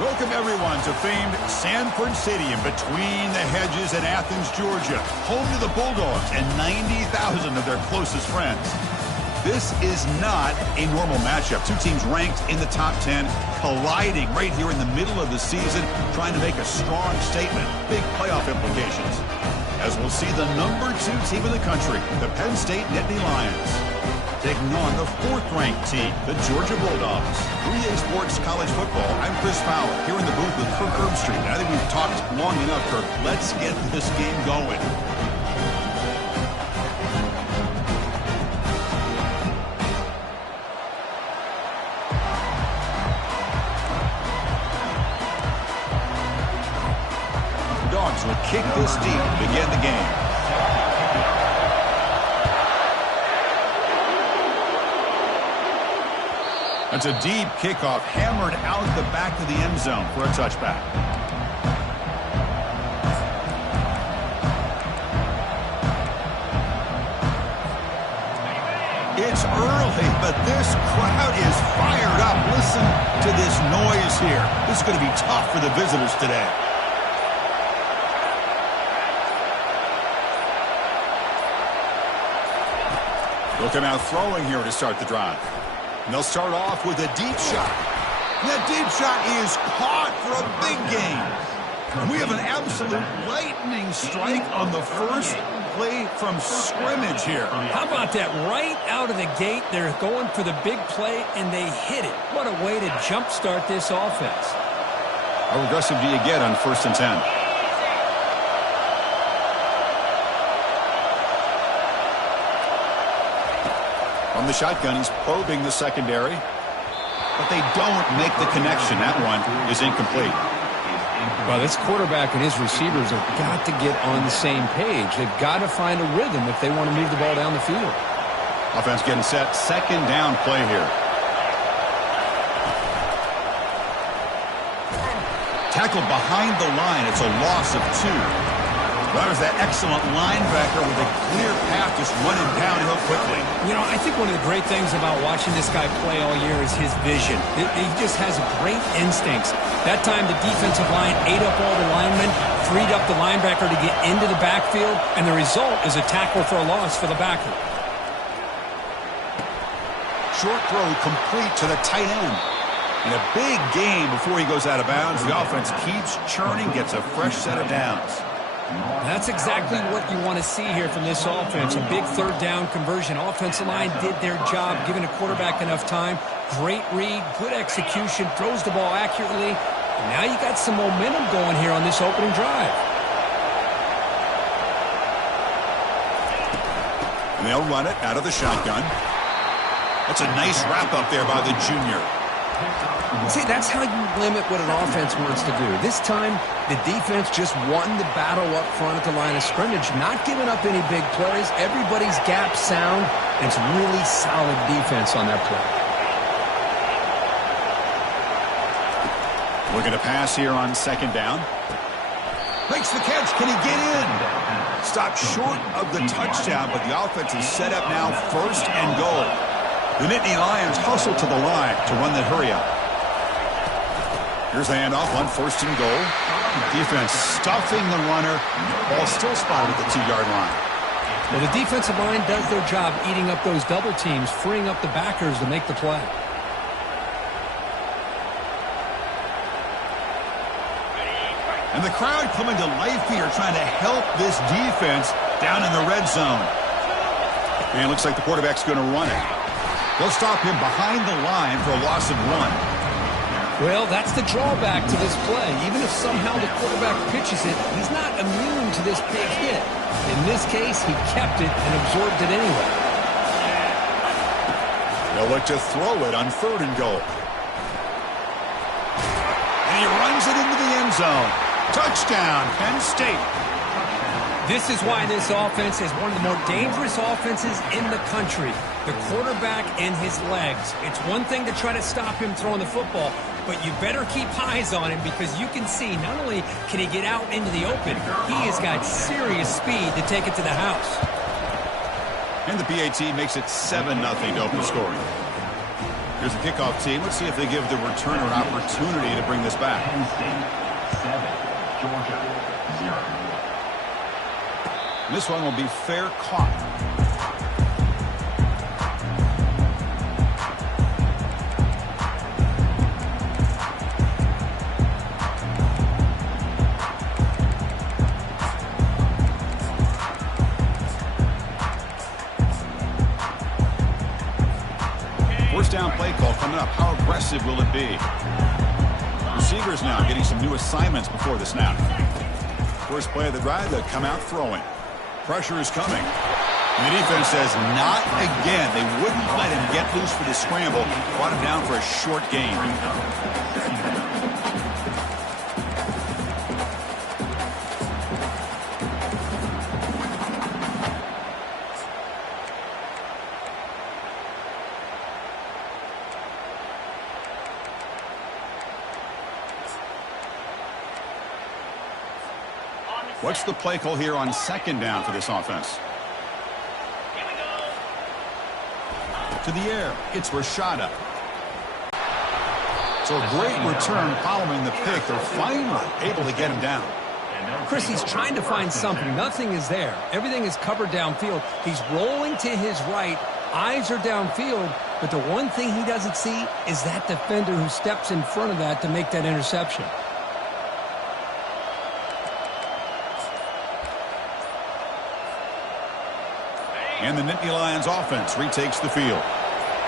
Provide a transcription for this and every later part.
Welcome, everyone, to famed Sanford Stadium between the hedges in Athens, Georgia, home to the Bulldogs and 90,000 of their closest friends. This is not a normal matchup. Two teams ranked in the top 10, colliding right here in the middle of the season, trying to make a strong statement. Big playoff implications. As we'll see the number 2 team in the country, the Penn State Nittany Lions, taking on the 4th-ranked team, the Georgia Bulldogs. 3A Sports College Football. I'm Chris Fowler, here in the booth with Kirk Herbstreit. I think we've talked long enough, Kirk. Let's get this game going. Dogs will kick this deep to begin the game. That's a deep kickoff, hammered out the back of the end zone for a touchback. It's early, but this crowd is fired up. Listen to this noise here. This is going to be tough for the visitors today. They'll come out throwing here to start the drive. And they'll start off with a deep shot. And that deep shot is caught for a big gain. And we have an absolute lightning strike on the first play from scrimmage here. How about that? Right out of the gate, they're going for the big play, and they hit it. What a way to jumpstart this offense. How aggressive do you get on 1st and 10? From the shotgun, he's probing the secondary. But they don't make the connection. That one is incomplete. Well, this quarterback and his receivers have got to get on the same page. They've got to find a rhythm if they want to move the ball down the field. Offense getting set. 2nd down play here. Tackled behind the line. It's a loss of 2. That was that excellent linebacker with a clear path just running downhill quickly. You know, I think one of the great things about watching this guy play all year is his vision. He just has great instincts. That time the defensive line ate up all the linemen, freed up the linebacker to get into the backfield, and the result is a tackle for a loss for the backer. Short throw complete to the tight end. And a big gain before he goes out of bounds. The offense keeps churning, gets a fresh set of downs. That's exactly what you want to see here from this offense. A big 3rd down conversion. Offensive line did their job, giving a quarterback enough time. Great read, good execution, throws the ball accurately. And now you got some momentum going here on this opening drive. And they'll run it out of the shotgun. That's a nice wrap up there by the junior. See, that's how you limit what an offense wants to do. This time, the defense just won the battle up front at the line of scrimmage, not giving up any big plays. Everybody's gap sound. It's really solid defense on that play. Looking to pass here on 2nd down. Makes the catch. Can he get in? Stopped short of the touchdown, but the offense is set up now 1st and goal. The Nittany Lions hustle to the line to run the hurry up. Here's the handoff on 1st and goal. Defense stuffing the runner. Ball still spotted at the 2-yard line. Well, the defensive line does their job eating up those double teams, freeing up the backers to make the play. And the crowd coming to life here, trying to help this defense down in the red zone. And it looks like the quarterback's going to run it. They'll stop him behind the line for a loss of 1. Well, that's the drawback to this play. Even if somehow the quarterback pitches it, he's not immune to this big hit. In this case, he kept it and absorbed it anyway. They'll look to throw it on 3rd and goal. And he runs it into the end zone. Touchdown, Penn State. This is why this offense is one of the more dangerous offenses in the country. The quarterback and his legs. It's one thing to try to stop him throwing the football, but you better keep eyes on him because you can see not only can he get out into the open, he has got serious speed to take it to the house. And the PAT makes it 7-0 to open scoring. Here's the kickoff team. Let's see if they give the returner an opportunity to bring this back. Penn State 7, Georgia 0. This one will be fair caught. First down play call coming up. How aggressive will it be? Receivers now getting some new assignments before the snap. First play of the drive, they'll come out throwing. Pressure is coming. And the defense says, not again. They wouldn't let him get loose for the scramble. Brought him down for a short gain. What's the play call here on second down for this offense? To the air, it's Rashada. So a great return following the pick. They're finally able to get him down. Chris, he's trying to find something. Nothing is there. Everything is covered downfield. He's rolling to his right. Eyes are downfield. But the one thing he doesn't see is that defender who steps in front of that to make that interception. And the Nittany Lions offense retakes the field.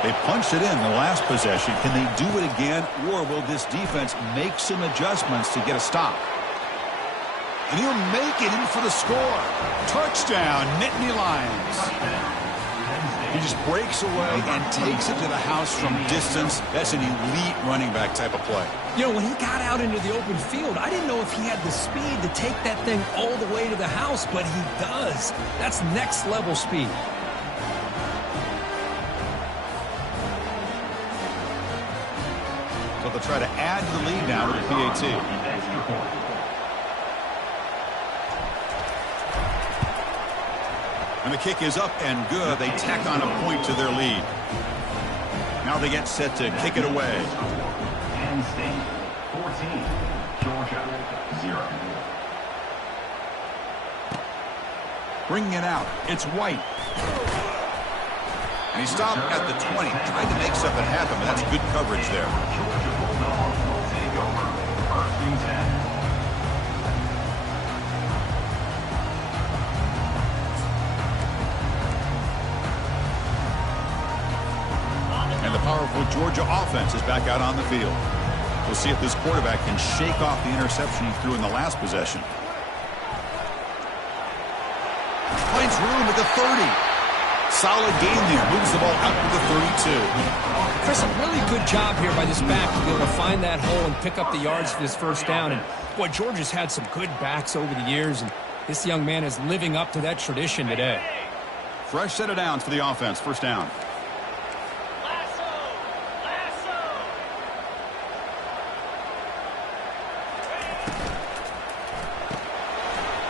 They punched it in the last possession. Can they do it again, or will this defense make some adjustments to get a stop? And he'll make it in for the score. Touchdown, Nittany Lions. He just breaks away and takes it to the house from distance. That's an elite running back type of play. You know, when he got out into the open field, I didn't know if he had the speed to take that thing all the way to the house, but he does. That's next level speed. So they'll try to add to the lead now with the PAT. And the kick is up and good. They tack on a point to their lead. Now they get set to kick it away. Penn State 14, Georgia 0. Bringing it out. It's White. And he stopped at the 20. Tried to make something happen, but that's good coverage there. Georgia Bulldogs will take over 1st and 10. And the powerful Georgia offense is back out on the field. We'll see if this quarterback can shake off the interception he threw in the last possession. Finds room at the 30. Solid game there. Moves the ball out to the 32. Chris, a really good job here by this back to be able to find that hole and pick up the yards for this first down. And, boy, Georgia's had some good backs over the years, and this young man is living up to that tradition today. Fresh set of downs for the offense. First down.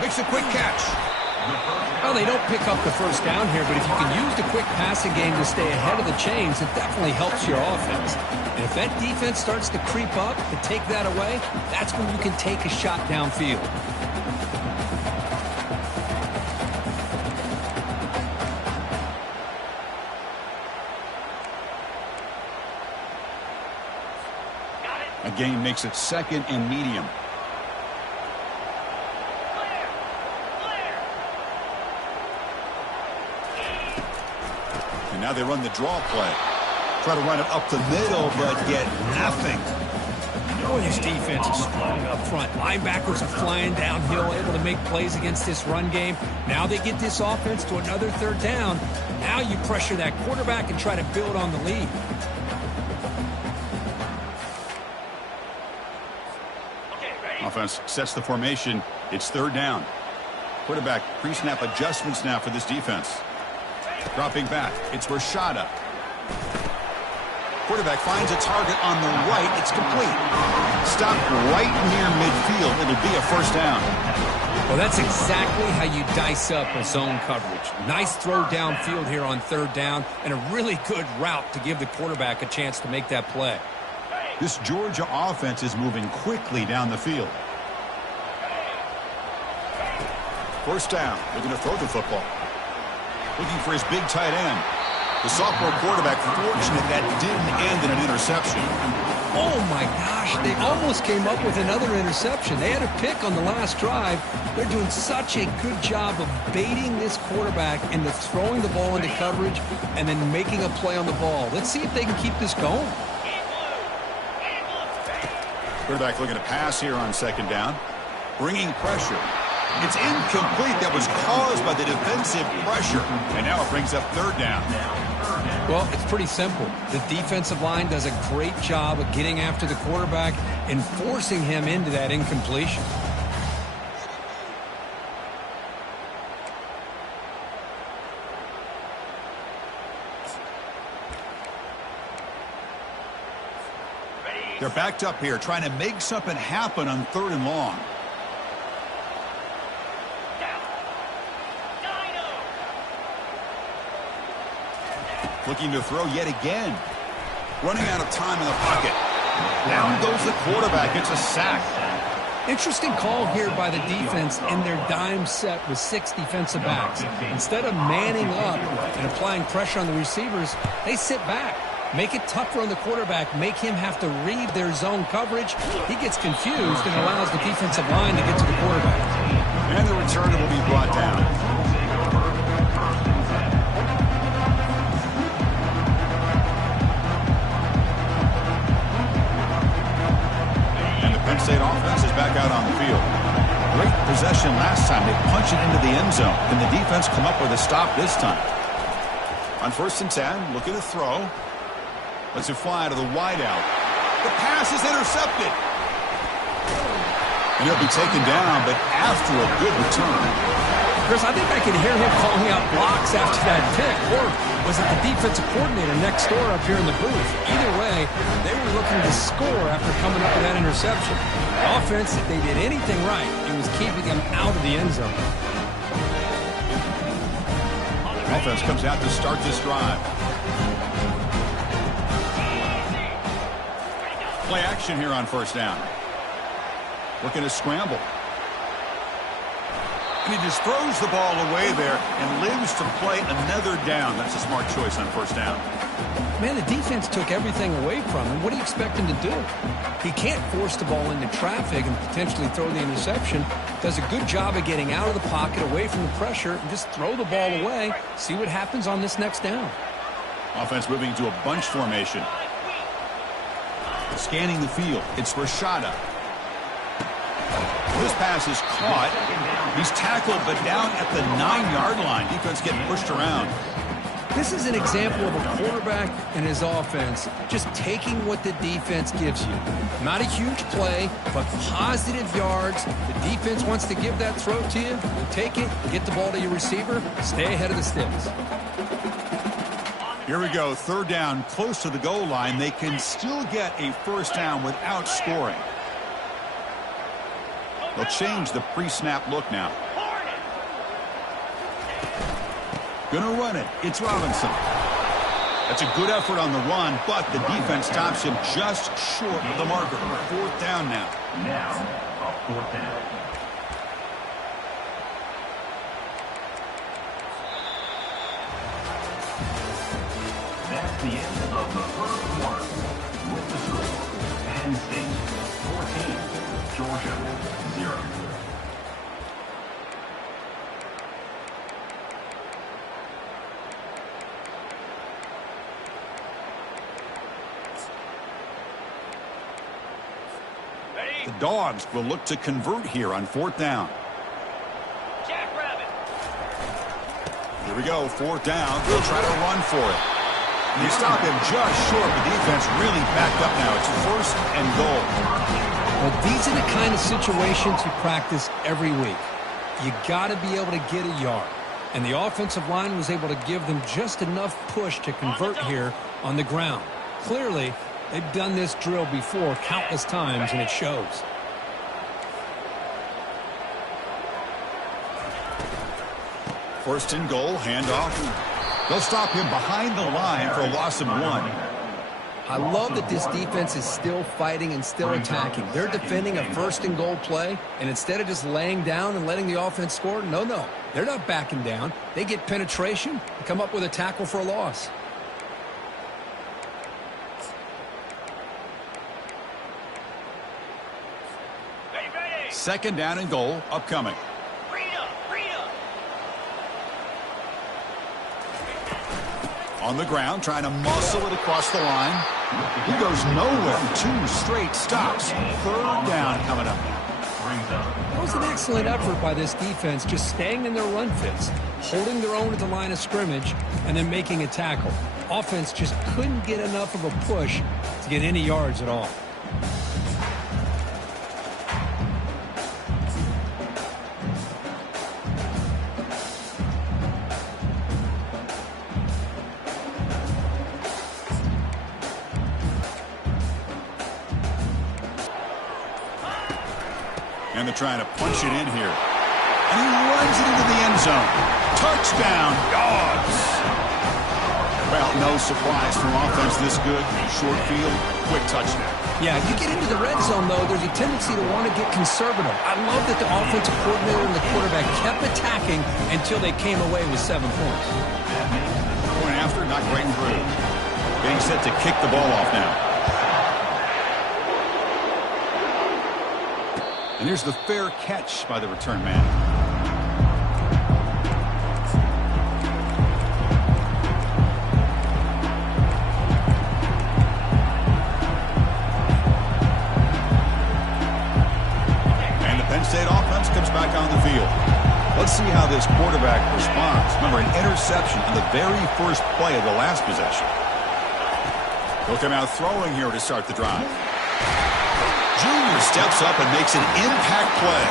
Makes a quick catch. Well, they don't pick up the first down here, but if you can use the quick passing game to stay ahead of the chains, it definitely helps your offense. And if that defense starts to creep up and take that away, that's when you can take a shot downfield. A gain makes it second and medium. And now they run the draw play. Try to run it up the middle, but get nothing. Boy, this defense is strong up front. Linebackers are flying downhill, able to make plays against this run game. Now they get this offense to another third down. Now you pressure that quarterback and try to build on the lead. Offense sets the formation. It's third down. Quarterback pre-snap adjustments now for this defense. Dropping back, it's Rashada. Quarterback finds a target on the right. It's complete. Stopped right near midfield. It'll be a first down. Well, that's exactly how you dice up a zone coverage. Nice throw downfield here on third down, and a really good route to give the quarterback a chance to make that play. This Georgia offense is moving quickly down the field. First down, looking to throw the football. Looking for his big tight end. The sophomore quarterback fortunate that didn't end in an interception. Oh, my gosh. They almost came up with another interception. They had a pick on the last drive. They're doing such a good job of baiting this quarterback into throwing the ball into coverage and then making a play on the ball. Let's see if they can keep this going. Quarterback looking to pass here on second down. Bringing pressure. It's incomplete. That was caused by the defensive pressure. And now it brings up third down. Well, it's pretty simple. The defensive line does a great job of getting after the quarterback and forcing him into that incompletion. They're backed up here trying to make something happen on third and long. Looking to throw yet again. Running out of time in the pocket. Down goes the quarterback. It's a sack. Interesting call here by the defense in their dime set with 6 defensive backs. Instead of manning up and applying pressure on the receivers, they sit back. Make it tougher on the quarterback. Make him have to read their zone coverage. He gets confused and allows the defensive line to get to the quarterback. And the return will be brought down. Penn State offense is back out on the field. Great possession last time. They punch it into the end zone. Can the defense come up with a stop this time? On 1st and 10, looking to throw. Lets it fly to the wideout. The pass is intercepted. And he'll be taken down, but after a good return. Chris, I think I can hear him calling out blocks after that pick. Or was it the defensive coordinator next door up here in the booth? Either way, they were looking to score after coming up with that interception. Offense, if they did anything right, it was keeping them out of the end zone. Offense comes out to start this drive. Play action here on first down. Looking to scramble. And he just throws the ball away there and lives to play another down. That's a smart choice on first down. Man, the defense took everything away from him. What do you expect him to do? He can't force the ball into traffic and potentially throw the interception. Does a good job of getting out of the pocket, away from the pressure, and just throw the ball away. See what happens on this next down. Offense moving to a bunch formation. Scanning the field. It's Rashada. This pass is caught. He's tackled, but down at the 9-yard line. Defense getting pushed around. This is an example of a quarterback and his offense just taking what the defense gives you. Not a huge play, but positive yards. The defense wants to give that throw to you. You take it, get the ball to your receiver, stay ahead of the sticks. Here we go. Third down, close to the goal line. They can still get a first down without scoring. They'll change the pre-snap look now. Gonna run it. It's Robinson. That's a good effort on the run, but the defense stops him just short of the marker. Fourth down now. Now, a 4th down. That's the end of the first quarter. With the score, Penn State 14, Georgia 0. The Dogs will look to convert here on fourth down. Here we go, fourth down. They'll try to run for it. And they stop him just short. The defense really backed up now. It's 1st and goal. Well, these are the kind of situations you practice every week. You got to be able to get a yard. And the offensive line was able to give them just enough push to convert here on the ground. Clearly, they've done this drill before countless times, and it shows. First and goal, handoff. They'll stop him behind the line for a loss of 1. I love that this defense is still fighting and still attacking. They're defending a first and goal play, and instead of just laying down and letting the offense score, no. They're not backing down. They get penetration and come up with a tackle for a loss. Second down and goal, upcoming. On the ground, trying to muscle it across the line. He goes nowhere. 2 straight stops. Third down coming up now. That was an excellent effort by this defense, just staying in their run fits, holding their own at the line of scrimmage, and then making a tackle. Offense just couldn't get enough of a push to get any yards at all. And they're trying to punch it in here. And he runs it into the end zone. Touchdown, Dogs. Well, no surprise from offense this good. Short field, quick touchdown. Yeah, if you get into the red zone, though, there's a tendency to want to get conservative. I love that the offensive coordinator and the quarterback kept attacking until they came away with 7 points. Point after, not breaking through. Getting set to kick the ball off now. And here's the fair catch by the return man. And the Penn State offense comes back on the field. Let's see how this quarterback responds. Remember, an interception on the very first play of the last possession. He'll come out throwing here to start the drive. Junior steps up and makes an impact play.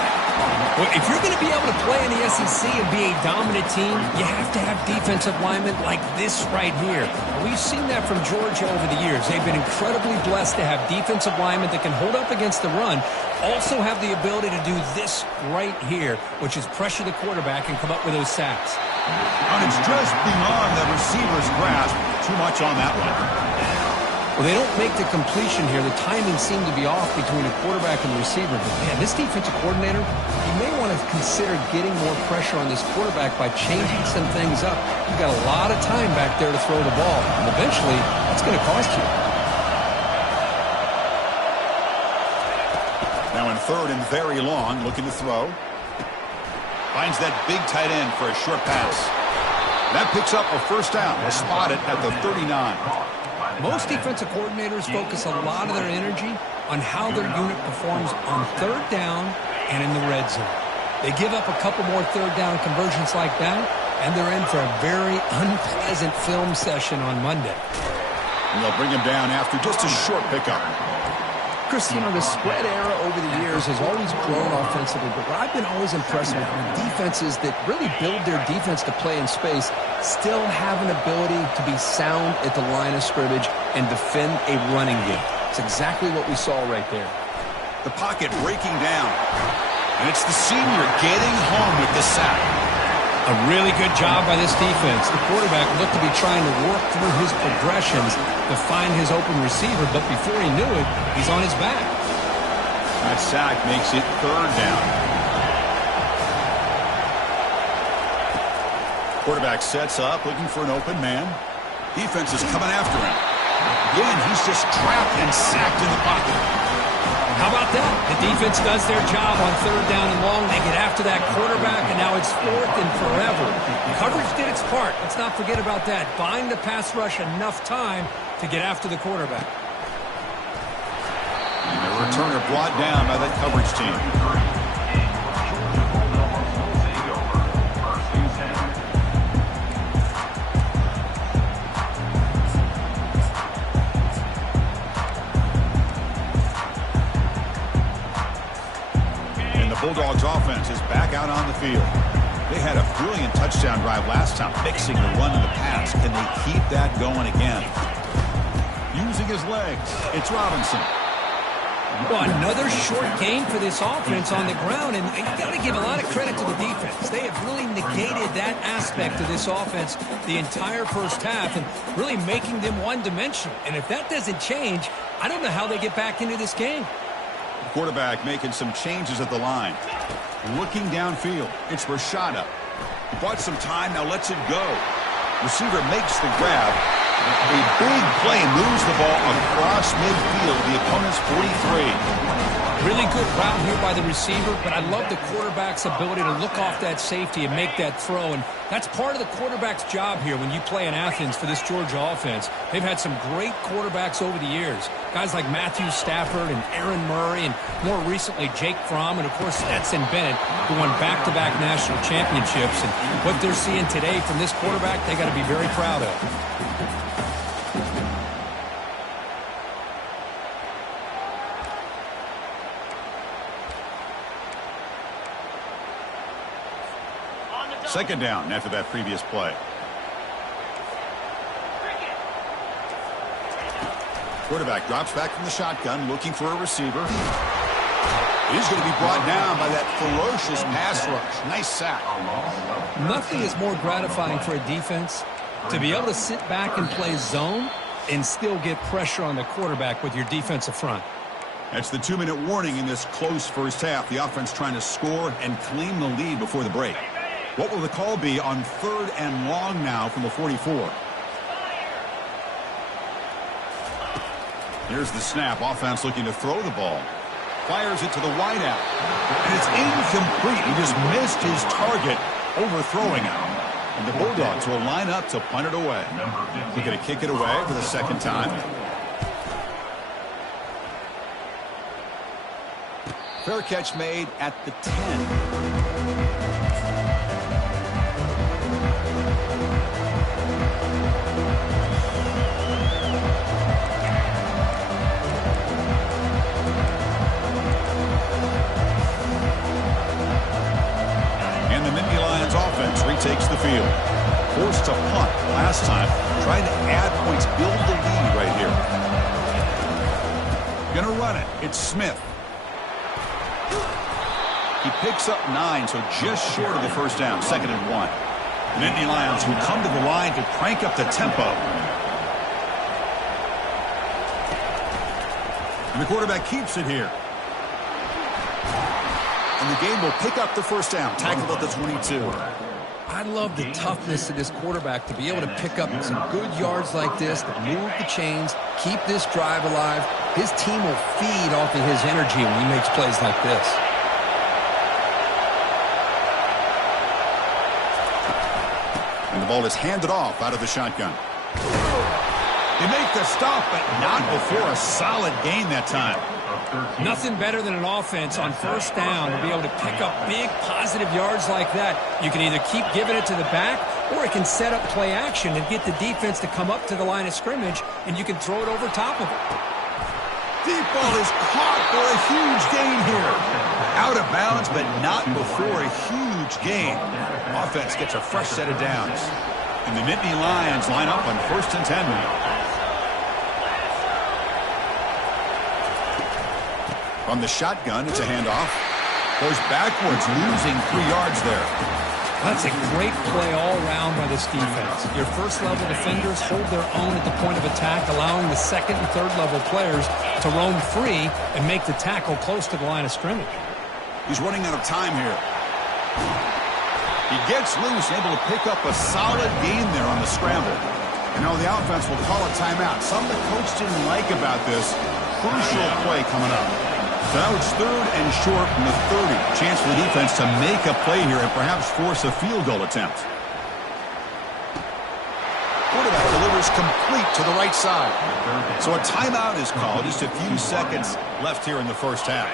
Well, if you're going to be able to play in the SEC and be a dominant team, you have to have defensive linemen like this right here. We've seen that from Georgia over the years. They've been incredibly blessed to have defensive linemen that can hold up against the run, also have the ability to do this right here, which is pressure the quarterback and come up with those sacks. And it's just beyond the receiver's grasp. Too much on that one. Well, they don't make the completion here. The timing seemed to be off between the quarterback and the receiver. But, man, this defensive coordinator, he may want to consider getting more pressure on this quarterback by changing some things up. You've got a lot of time back there to throw the ball. And eventually, that's going to cost you. Now in third and very long, looking to throw. Finds that big tight end for a short pass. That picks up a first down. We'll spot it at the 39. Most defensive coordinators focus a lot of their energy on how their unit performs on third down and in the red zone. They give up a couple more third down conversions like that, and they're in for a very unpleasant film session on Monday. And they'll bring him down after just a short pickup. Chris, you know, the spread era over the years has always grown offensively, but what I've been always impressed with defenses that really build their defense to play in space still have an ability to be sound at the line of scrimmage and defend a running game. It's exactly what we saw right there. The pocket breaking down. And it's the senior getting home with the sack. A really good job by this defense. The quarterback looked to be trying to work through his progressions to find his open receiver, but before he knew it, he's on his back. That sack makes it third down. Quarterback sets up, looking for an open man. Defense is coming after him. Again, he's just trapped and sacked in the pocket. How about that? The defense does their job on third down and long. They get after that quarterback, and now it's fourth and forever. Coverage did its part. Let's not forget about that. Buying the pass rush enough time to get after the quarterback. And the returner brought down by that coverage team. Bulldogs offense is back out on the field. They had a brilliant touchdown drive last time, mixing the run and the pass. Can they keep that going again? Using his legs, it's Robinson. Well, another short gain for this offense on the ground, and you got to give a lot of credit to the defense. They have really negated that aspect of this offense the entire first half and really making them one-dimensional. And if that doesn't change, I don't know how they get back into this game. The quarterback making some changes at the line. Looking downfield, it's Rashada. He bought some time, now lets it go. Receiver makes the grab. A big play moves the ball across midfield, the opponent's 43. Really good route here by the receiver, but I love the quarterback's ability to look off that safety and make that throw. And that's part of the quarterback's job here when you play in Athens for this Georgia offense. They've had some great quarterbacks over the years. Guys like Matthew Stafford and Aaron Murray, and more recently Jake Fromm, and of course Stetson Bennett, who won back-to-back national championships. And what they're seeing today from this quarterback, they got to be very proud of. Second down after that previous play. Quarterback drops back from the shotgun, looking for a receiver. He's going to be brought down by that ferocious pass rush. Nice sack. Nothing is more gratifying for a defense to be able to sit back and play zone and still get pressure on the quarterback with your defensive front. That's the 2-minute warning in this close first half. The offense trying to score and claim the lead before the break. What will the call be on 3rd and long now from the 44? Here's the snap. Offense looking to throw the ball. Fires it to the wideout. And it's incomplete. He just missed his target, overthrowing it. And the Bulldogs will line up to punt it away. They're going to kick it away for the second time. Fair catch made at the 10. Takes the field. Forced to punt last time. Trying to add points, build the lead right here. Gonna run it. It's Smith. He picks up 9, so just short of the first down. 2nd and 1. The Nittany Lions who come to the line to crank up the tempo. And the quarterback keeps it here. And the game will pick up the first down. Tackled at the 22. I love the toughness of this quarterback to be able to pick up some good yards like this, to move the chains, keep this drive alive. His team will feed off of his energy when he makes plays like this. And the ball is handed off out of the shotgun. They make the stop, but not before a solid gain that time. Nothing better than an offense on first down to be able to pick up big positive yards like that. You can either keep giving it to the back, or it can set up play action and get the defense to come up to the line of scrimmage, and you can throw it over top of it. Deep ball is caught for a huge gain here. Out of bounds, but not before a huge gain. Offense gets a fresh set of downs. And the Nittany Lions line up on 1st and 10 now. From the shotgun, it's a handoff. Goes backwards, losing 3 yards there. That's a great play all around by this defense. Your first-level defenders hold their own at the point of attack, allowing the second and third-level players to roam free and make the tackle close to the line of scrimmage. He's running out of time here. He gets loose, able to pick up a solid gain there on the scramble. And now the offense will call a timeout. Something the coach didn't like about this. Crucial play coming up. So now it's 3rd and short from the 30. Chance for the defense to make a play here and perhaps force a field goal attempt. Quarterback delivers complete to the right side. So a timeout is called. Just a few seconds left here in the first half.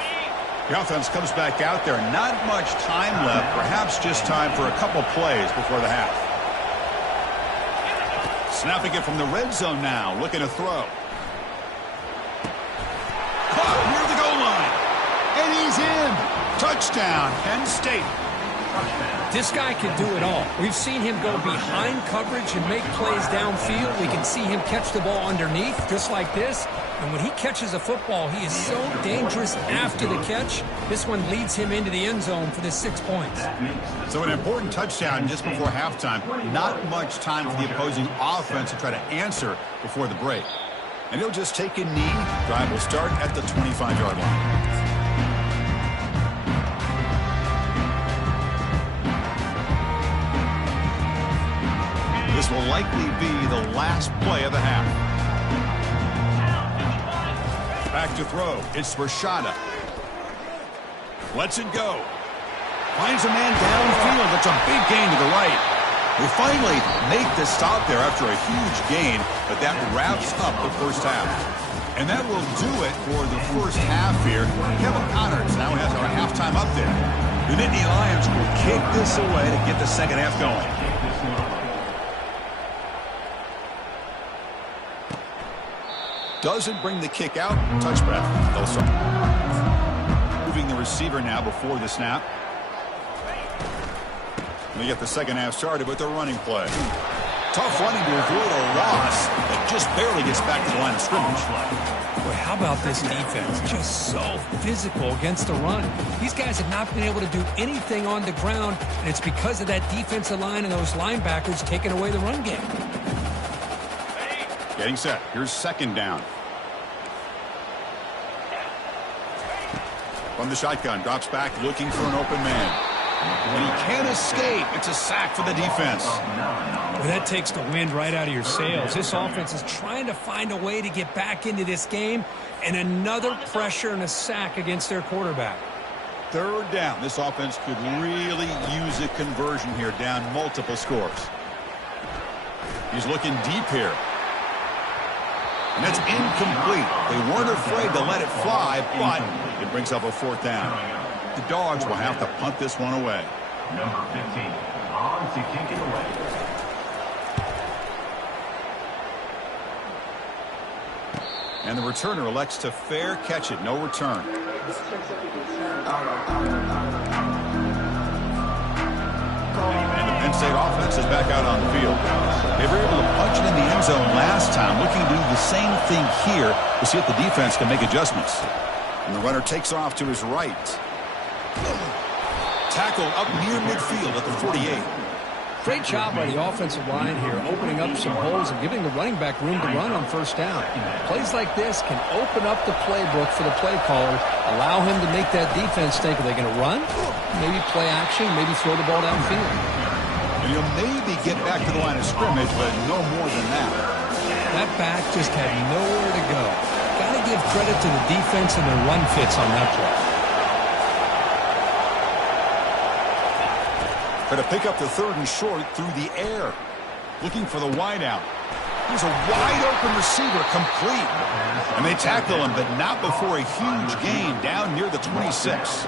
The offense comes back out there. Not much time left. Perhaps just time for a couple plays before the half. Snapping it from the red zone now. Looking to throw. Caught near the goal line. And he's in. Touchdown, Penn State. This guy can do it all. We've seen him go behind coverage and make plays downfield. We can see him catch the ball underneath, just like this. And when he catches a football, he is so dangerous after the catch. This one leads him into the end zone for the 6 points. So an important touchdown just before halftime. Not much time for the opposing offense to try to answer before the break. And he'll just take a knee. Drive will start at the 25-yard line. This will likely be the last play of the half. Back to throw. It's Rashada. Lets it go. Finds a man downfield. That's a big gain to the right. They finally make the stop there after a huge gain, but that wraps up the first half. And that will do it for the first half here. Kevin Connors now has our halftime update. The Nittany Lions will kick this away to get the second half going. Doesn't bring the kick out. Touchback. They'll start moving the receiver now before the snap. They get the second half started with their running play. Tough running to avoid a loss that just barely gets back to the line of scrimmage. Boy, how about this defense? Just so physical against the run. These guys have not been able to do anything on the ground, and it's because of that defensive line and those linebackers taking away the run game. Getting set. Here's second down. From the shotgun, drops back looking for an open man. When he can't escape, it's a sack for the defense. Well, that takes the wind right out of your sails. This offense is trying to find a way to get back into this game, and another pressure and a sack against their quarterback. Third down. This offense could really use a conversion here, down multiple scores. He's looking deep here. And that's incomplete. They weren't afraid to let it fly, but it brings up a fourth down. The Dogs will have to punt this one away. Number 15, on to kick it away. And the returner elects to fair catch it. No return. And the Penn State offense is back out on the field. They were able to punch it in the end zone last time, looking to do the same thing here to see if the defense can make adjustments. And the runner takes off to his right. Tackle up near midfield at the 48. Great job by the offensive line here, opening up some holes and giving the running back room to run on first down. Plays like this can open up the playbook for the play caller, allow him to make that defense think, are they going to run? Maybe play action, maybe throw the ball downfield. And you'll maybe get back to the line of scrimmage, but no more than that. That back just had nowhere to go. Got to give credit to the defense and their run fits on that play. Try to pick up the third and short through the air. Looking for the wide out. Here's a wide open receiver, complete. And they tackle him, but not before a huge gain down near the 26.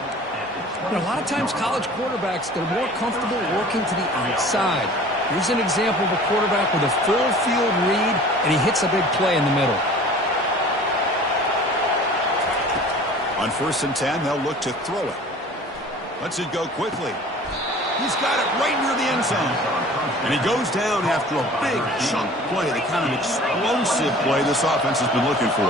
You know, a lot of times college quarterbacks, they're more comfortable working to the outside. Here's an example of a quarterback with a full field read, and he hits a big play in the middle. On 1st and 10, they'll look to throw it. Lets it go quickly. He's got it right near the end zone. And he goes down after a big chunk play, the kind of explosive play this offense has been looking for.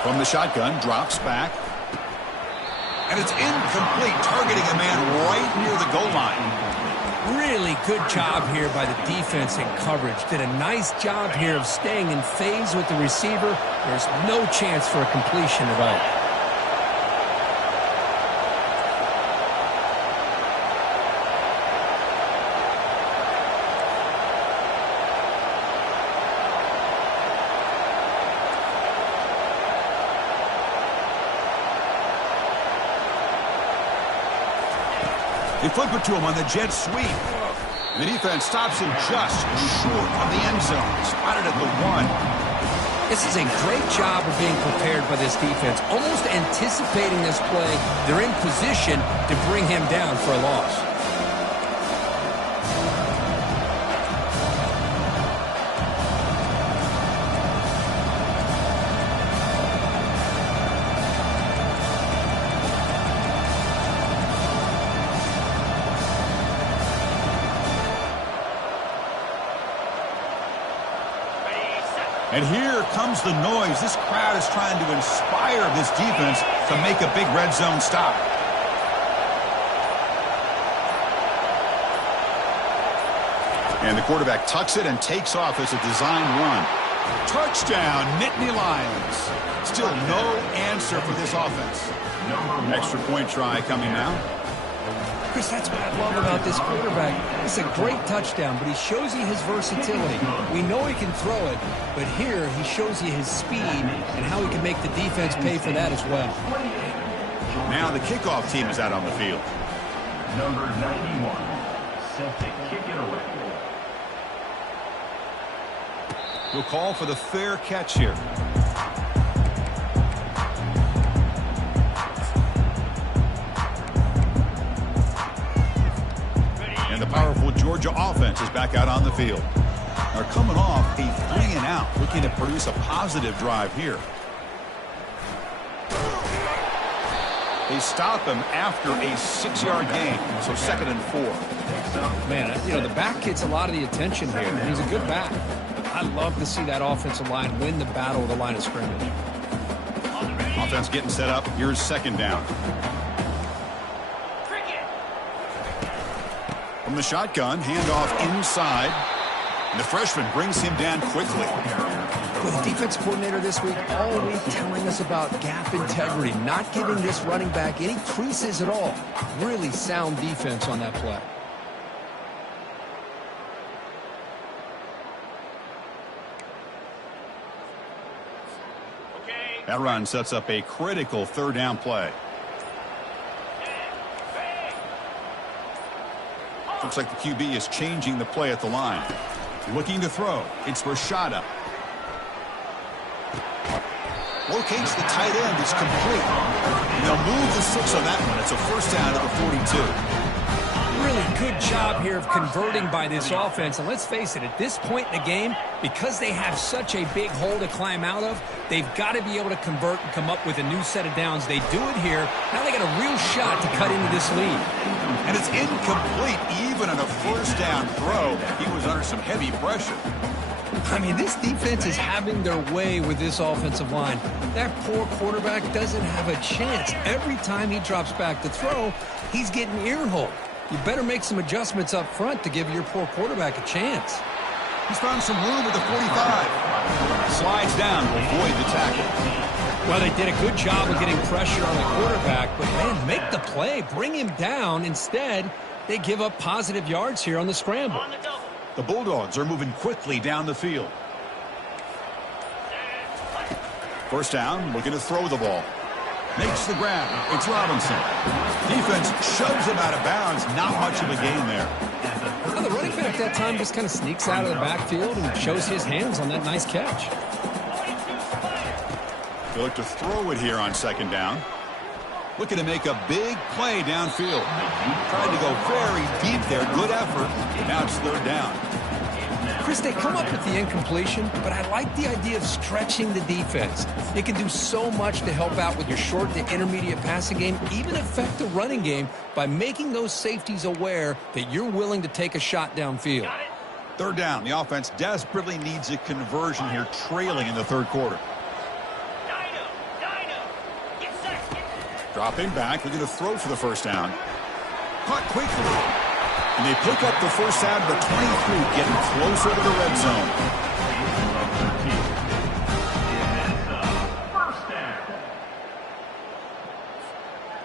From the shotgun, drops back. And it's incomplete, targeting a man right near the goal line. Really good job here by the defense in coverage. Did a nice job here of staying in phase with the receiver. There's no chance for a completion at all. They flip it to him on the jet sweep. And the defense stops him just short of the end zone. Spotted at the 1. This is a great job of being prepared by this defense. Almost anticipating this play, they're in position to bring him down for a loss. And here comes the noise. This crowd is trying to inspire this defense to make a big red zone stop. And the quarterback tucks it and takes off as a design run. Touchdown, Nittany Lions. Still no answer for this offense. Extra point try coming now. Chris, that's what I love about this quarterback. It's a great touchdown, but he shows you his versatility. We know he can throw it, but here he shows you his speed and how he can make the defense pay for that as well. Now the kickoff team is out on the field. Number 91, set to kick it away. He'll call for the fair catch here. And the powerful Georgia offense is back out on the field. They're coming off a 3-and-out, looking to produce a positive drive here. They stop him after a 6-yard gain, so 2nd and 4. Man, you know, the back gets a lot of the attention here. He's a good back. I love to see that offensive line win the battle of the line of scrimmage. Offense getting set up. Here's 2nd down. From the shotgun, handoff inside. And the freshman brings him down quickly. Well, the defense coordinator this week all week telling us about gap integrity, not giving this running back any creases at all. Really sound defense on that play. That run sets up a critical 3rd down play. Looks like the QB is changing the play at the line. Looking to throw. It's Rashada. Locates the tight end. It's complete. And they'll move the 6 on that one. It's a 1st down at the 42. Really good job here of converting by this offense. And let's face it, at this point in the game, because they have such a big hole to climb out of, they've got to be able to convert and come up with a new set of downs. They do it here. Now they got a real shot to cut into this lead. And it's incomplete even on a 1st down throw. He was under some heavy pressure. I mean, this defense is having their way with this offensive line. That poor quarterback doesn't have a chance. Every time he drops back to throw, he's getting earholed. You better make some adjustments up front to give your poor quarterback a chance. He's found some room at the 45. Slides down to avoid the tackle. Well, they did a good job of getting pressure on the quarterback, but, man, make the play. Bring him down. Instead, they give up positive yards here on the scramble. The Bulldogs are moving quickly down the field. 1st down, looking to throw the ball. Makes the grab. It's Robinson. Defense shoves him out of bounds. Not much of a gain there. Well, the running back that time just kind of sneaks out of the backfield and shows his hands on that nice catch. They look to throw it here on 2nd down. Looking to make a big play downfield. Tried to go very deep there. Good effort. Now it's 3rd down. Chris, they come up with the incompletion, but I like the idea of stretching the defense. It can do so much to help out with your short to intermediate passing game, even affect the running game by making those safeties aware that you're willing to take a shot downfield. 3rd down. The offense desperately needs a conversion here, trailing in the 3rd quarter. Dropping back, looking to throw for the 1st down. Caught quickly. And they pick up the 1st down to the 23, getting closer to the red zone.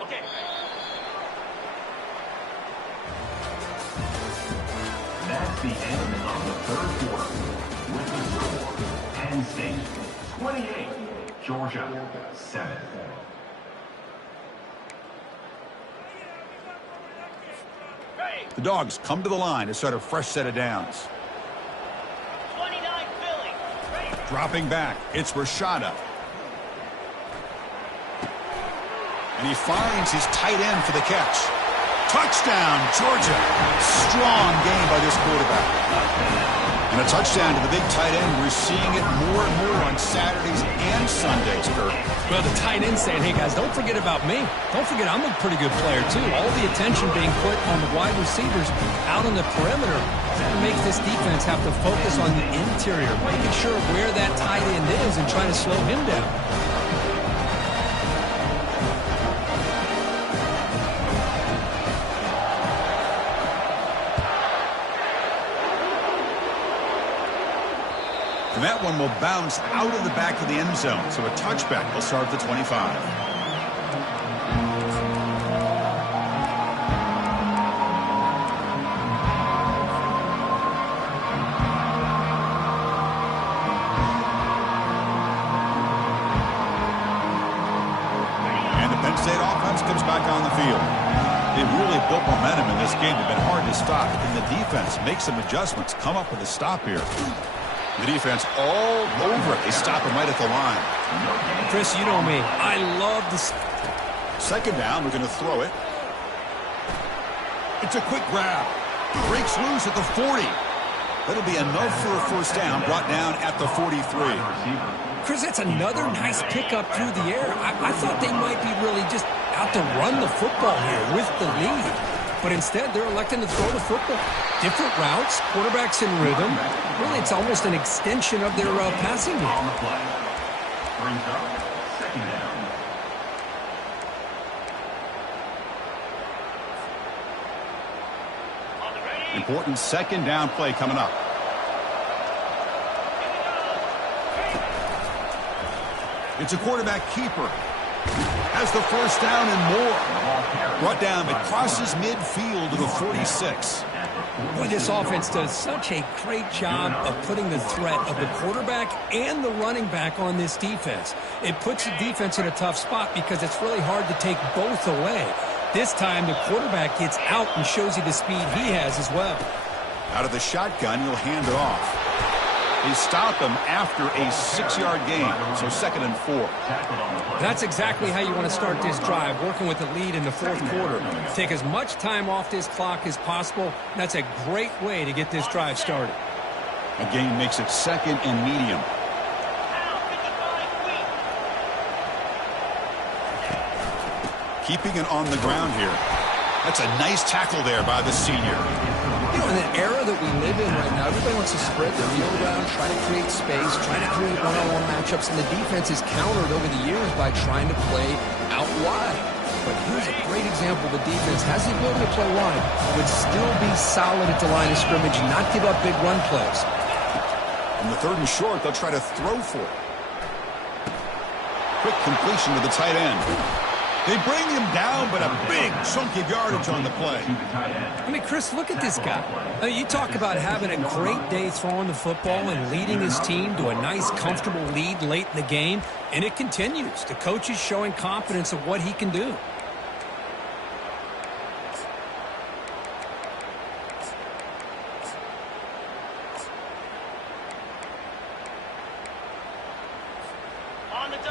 Okay. That's the end of the 3rd quarter. With the score, Penn State 28, Georgia 7. The Dogs come to the line to start a fresh set of downs. 29 Philly. Ready. Dropping back, it's Rashada. And he finds his tight end for the catch. Touchdown, Georgia. Strong game by this quarterback. And a touchdown to the big tight end. We're seeing it more and more on Saturdays and Sundays, Kurt. Well, the tight end saying, hey, guys, don't forget about me. Don't forget I'm a pretty good player, too. All the attention being put on the wide receivers out on the perimeter. That makes this defense have to focus on the interior, making sure where that tight end is and trying to slow him down. And that one will bounce out of the back of the end zone. So a touchback will start at the 25. And the Penn State offense comes back on the field. They've really built momentum in this game. They've been hard to stop. And the defense makes some adjustments, come up with a stop here. The defense all over it. They stop him right at the line. Chris, you know me. I love this. Second down, we're going to throw it. It's a quick grab. Breaks loose at the 40. That'll be enough for a first down, brought down at the 43. Chris, that's another nice pickup through the air. I thought they might be really just out to run the football here with the lead. But instead, they're electing to throw the football. Different routes, quarterbacks in rhythm. Really, it's almost an extension of their passing game. On the play. Brings up second down. On the ready. Important second down play coming up. It's a quarterback keeper. Has the first down and more. Brought down, but crosses midfield to the 46. Boy, this offense does such a great job of putting the threat of the quarterback and the running back on this defense. It puts the defense in a tough spot because it's really hard to take both away. This time, the quarterback gets out and shows you the speed he has as well. Out of the shotgun, he'll hand it off. They stop him after a 6-yard gain, so 2nd and 4. That's exactly how you want to start this drive, working with the lead in the fourth quarter. Take as much time off this clock as possible. That's a great way to get this drive started. A gain makes it 2nd and medium. Keeping it on the ground here. That's a nice tackle there by the senior. You know, in an era that we live in right now, everybody wants to spread the field around, try to create space, try to create one-on-one matchups, and the defense is countered over the years by trying to play out wide. But here's a great example. The defense has the ability to play wide, would still be solid at the line of scrimmage, not give up big run plays. On the 3rd and short, they'll try to throw for it. Quick completion to the tight end. They bring him down, but a big chunk of yardage on the play. I mean, Chris, look at this guy. I mean, you talk about having a great day throwing the football and leading his team to a nice, comfortable lead late in the game, and it continues. The coach is showing confidence of what he can do.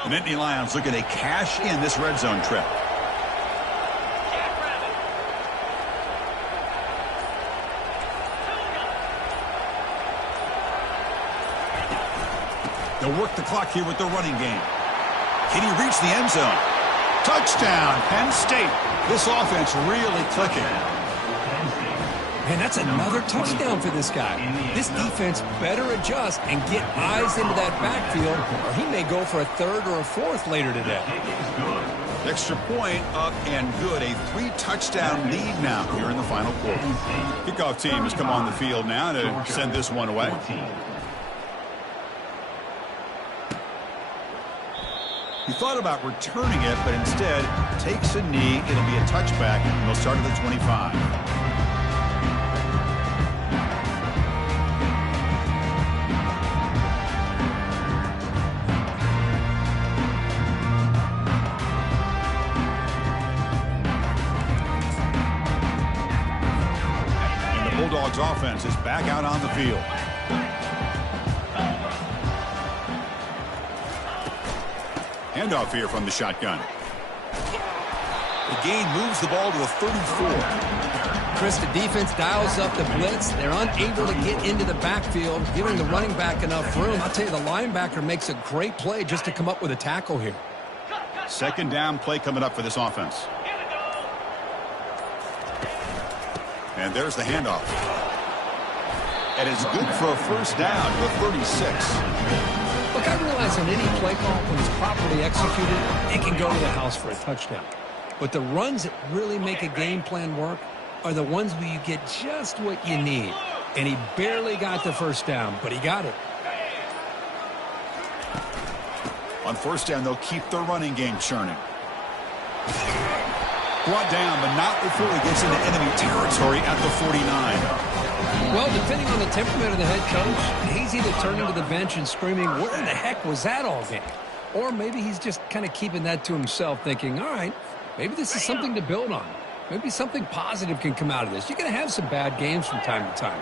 The Nittany Lions looking to cash in this red zone trip. They'll work the clock here with the running game. Can he reach the end zone? Touchdown, Penn State. This offense really clicking. Man, that's another touchdown for this guy. This defense better adjust and get eyes into that backfield, or he may go for a 3rd or a 4th later today. Extra point up and good. A 3-touchdown lead now here in the final quarter. Kickoff team has come on the field now to send this one away. He thought about returning it, but instead takes a knee. It'll be a touchback, and they'll start at the 25. Bulldogs offense is back out on the field. Handoff here from the shotgun. The gain moves the ball to the 34. Chris, the defense dials up the blitz. They're unable to get into the backfield, giving the running back enough room. I'll tell you, the linebacker makes a great play just to come up with a tackle here. Second down play coming up for this offense. And there's the handoff. And it's good for a first down to 36. Look, I realize on any play call, when it's properly executed, it can go to the house for a touchdown. But the runs that really make a game plan work are the ones where you get just what you need. And he barely got the first down, but he got it. On first down, they'll keep their running game churning. Brought down, but not before he gets into enemy territory at the 49. Well, depending on the temperament of the head coach, he's either turning to the bench and screaming, "What in the heck was that all game?" Or maybe he's just kind of keeping that to himself, thinking, all right, maybe this is something to build on. Maybe something positive can come out of this. You're going to have some bad games from time to time.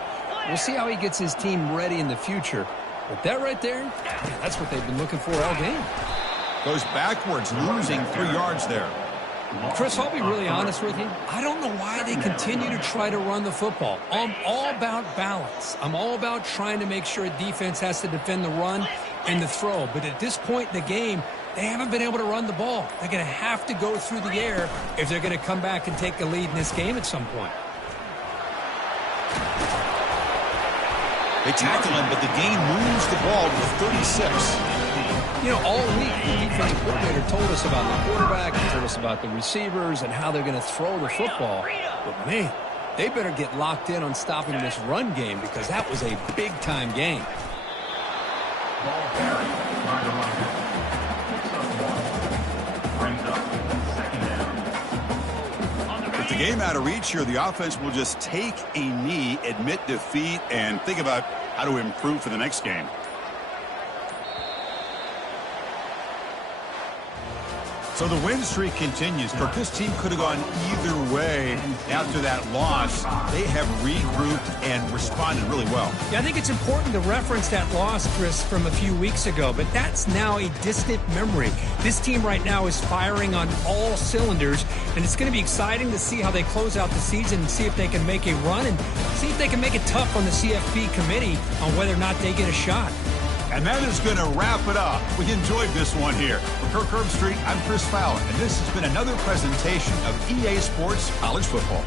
We'll see how he gets his team ready in the future. But that right there, yeah, that's what they've been looking for all game. Goes backwards, losing 3 yards there. Chris, I'll be really honest with you. I don't know why they continue to try to run the football. I'm all about balance. I'm all about trying to make sure a defense has to defend the run and the throw. But at this point in the game, they haven't been able to run the ball. They're going to have to go through the air if they're going to come back and take the lead in this game at some point. They tackle him, but the game moves the ball to the 36. You know, all week, the defensive coordinator told us about the quarterback, he told us about the receivers and how they're going to throw the football. But, man, they better get locked in on stopping this run game because that was a big-time game. Ball carried by the running back. Picks up 1. Brings up second down. With the game out of reach here, the offense will just take a knee, admit defeat, and think about how to improve for the next game. So the win streak continues. Kirk, this team could have gone either way after that loss. They have regrouped and responded really well. Yeah, I think it's important to reference that loss, Chris, from a few weeks ago, but that's now a distant memory. This team right now is firing on all cylinders, and it's going to be exciting to see how they close out the season and see if they can make a run and see if they can make it tough on the CFP committee on whether or not they get a shot. And that is going to wrap it up. We enjoyed this one here. For Kirk Herbstreit, I'm Chris Fowler, and this has been another presentation of EA Sports College Football.